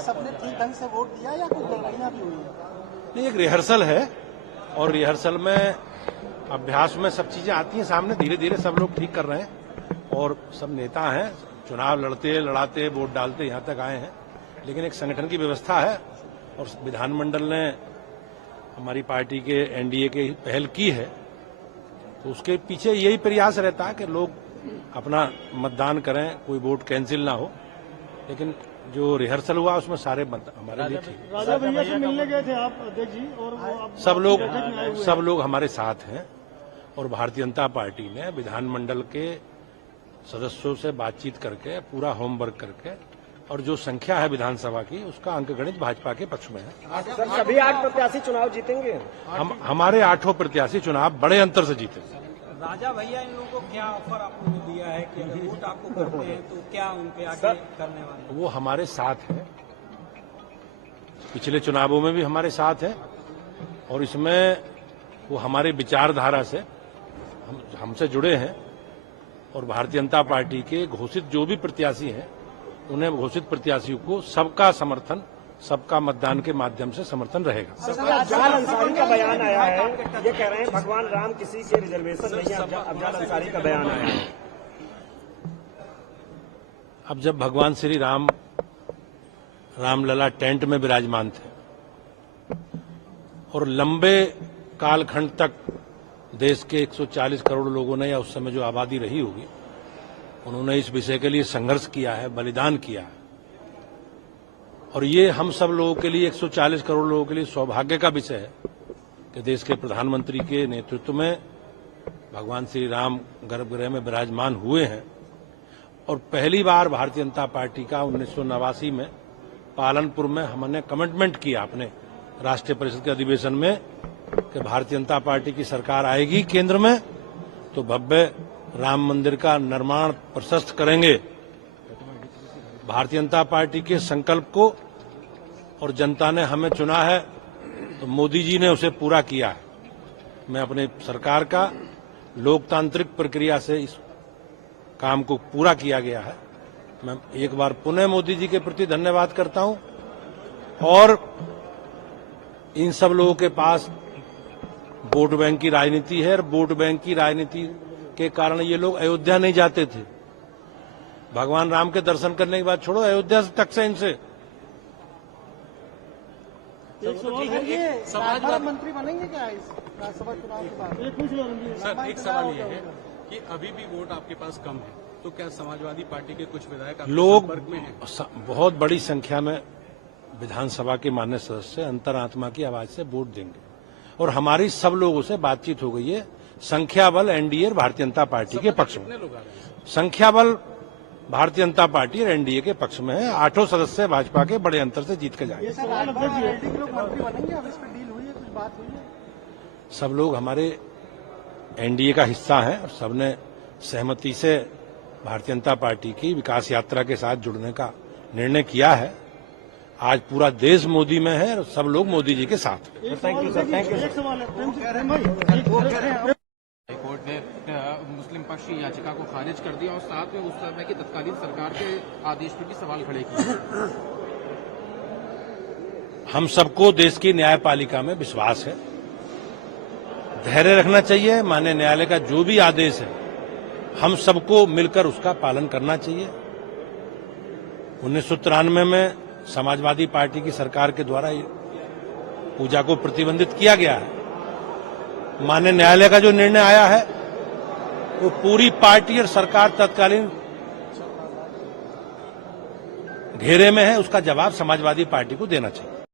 सबने ठीक ढंग से वोट दिया या कुछ गड़बड़ियां भी हुई है? नहीं, एक रिहर्सल है और रिहर्सल में अभ्यास में सब चीजें आती हैं सामने। धीरे धीरे सब लोग ठीक कर रहे हैं और सब नेता हैं, चुनाव लड़ते लड़ाते वोट डालते यहाँ तक आए हैं। लेकिन एक संगठन की व्यवस्था है और विधानमंडल ने हमारी पार्टी के एनडीए की पहल की है, तो उसके पीछे यही प्रयास रहता है कि लोग अपना मतदान करें, कोई वोट कैंसिल ना हो। लेकिन जो रिहर्सल हुआ उसमें सारे हमारे लिए ठीक। राजा भैया से मिलने गए थे आप अध्यक्ष जी, और सब लोग हमारे साथ हैं और भारतीय जनता पार्टी ने विधानमंडल के सदस्यों से बातचीत करके पूरा होमवर्क करके और जो संख्या है विधानसभा की उसका अंकगणित भाजपा के पक्ष में है। सर, सभी 8 प्रत्याशी चुनाव जीतेंगे? हमारे 8 प्रत्याशी चुनाव बड़े अंतर से जीते। राजा भैया, इन लोगों को क्या ऑफर आपको दिया है कि अगर वोट आपको करते हैं तो क्या उनके आगे करने वाले? वो हमारे साथ है, पिछले चुनावों में भी हमारे साथ है और इसमें वो हमारे विचारधारा से हमसे जुड़े हैं और भारतीय जनता पार्टी के घोषित जो भी प्रत्याशी हैं उन्हें घोषित प्रत्याशियों को सबका समर्थन, सबका मतदान के माध्यम से समर्थन रहेगा। अफजल अंसारी का बयान आया है, ये कह रहे हैं भगवान राम किसी के रिजर्वेशन नहीं है। अफजल अंसारी का बयान आया है। अब जब भगवान श्री रामलला टेंट में विराजमान थे और लंबे कालखंड तक देश के 140 करोड़ लोगों ने या उस समय जो आबादी रही होगी उन्होंने इस विषय के लिए संघर्ष किया है, बलिदान किया है और ये हम सब लोगों के लिए 140 करोड़ लोगों के लिए सौभाग्य का विषय है कि देश के प्रधानमंत्री के नेतृत्व में भगवान श्री राम गर्भगृह में विराजमान हुए हैं। और पहली बार भारतीय जनता पार्टी का 1989 में पालनपुर में हमने कमिटमेंट किया अपने राष्ट्रीय परिषद के अधिवेशन में कि भारतीय जनता पार्टी की सरकार आएगी केंद्र में तो भव्य राम मंदिर का निर्माण प्रशस्त करेंगे। भारतीय जनता पार्टी के संकल्प को और जनता ने हमें चुना है तो मोदी जी ने उसे पूरा किया है। मैं अपने सरकार का लोकतांत्रिक प्रक्रिया से इस काम को पूरा किया गया है। मैं एक बार पुनः मोदी जी के प्रति धन्यवाद करता हूं और इन सब लोगों के पास वोट बैंक की राजनीति है और वोट बैंक की राजनीति के कारण ये लोग अयोध्या नहीं जाते थे। भगवान राम के दर्शन करने के बाद छोड़ो अयोध्या तक से इनसे मंत्री बनेंगे क्या इस राज्यसभा चुनाव के बाद? सर, एक सवाल ये है कि अभी भी वोट आपके पास कम है, तो क्या समाजवादी पार्टी के कुछ विधायक लोग संपर्क में हैं? बहुत बड़ी संख्या में विधानसभा के माननीय सदस्य अंतरात्मा की आवाज से वोट देंगे और हमारी सब लोगों से बातचीत हो गई है। संख्या बल एनडीए और भारतीय जनता पार्टी के पक्ष में, संख्या बल भारतीय जनता पार्टी और एनडीए के पक्ष में है। 8 सदस्य भाजपा के बड़े अंतर से जीत के जाएंगे। सब लोग हमारे एनडीए का हिस्सा हैं और सबने सहमति से भारतीय जनता पार्टी की विकास यात्रा के साथ जुड़ने का निर्णय किया है। आज पूरा देश मोदी में है और सब लोग मोदी जी के साथ। Thank you sir, thank you. High court ने मुस्लिम पक्ष की याचिका को खारिज कर दिया और साथ में उस समय की तत्कालीन सरकार के आदेश पर भी सवाल खड़े किए। हम सबको देश की न्यायपालिका में विश्वास है, धैर्य रखना चाहिए। माननीय न्यायालय का जो भी आदेश है हम सबको मिलकर उसका पालन करना चाहिए। 1993 में समाजवादी पार्टी की सरकार के द्वारा पूजा को प्रतिबंधित किया गया है। माननीय न्यायालय का जो निर्णय आया है वो पूरी पार्टी और सरकार तत्कालीन घेरे में है, उसका जवाब समाजवादी पार्टी को देना चाहिए।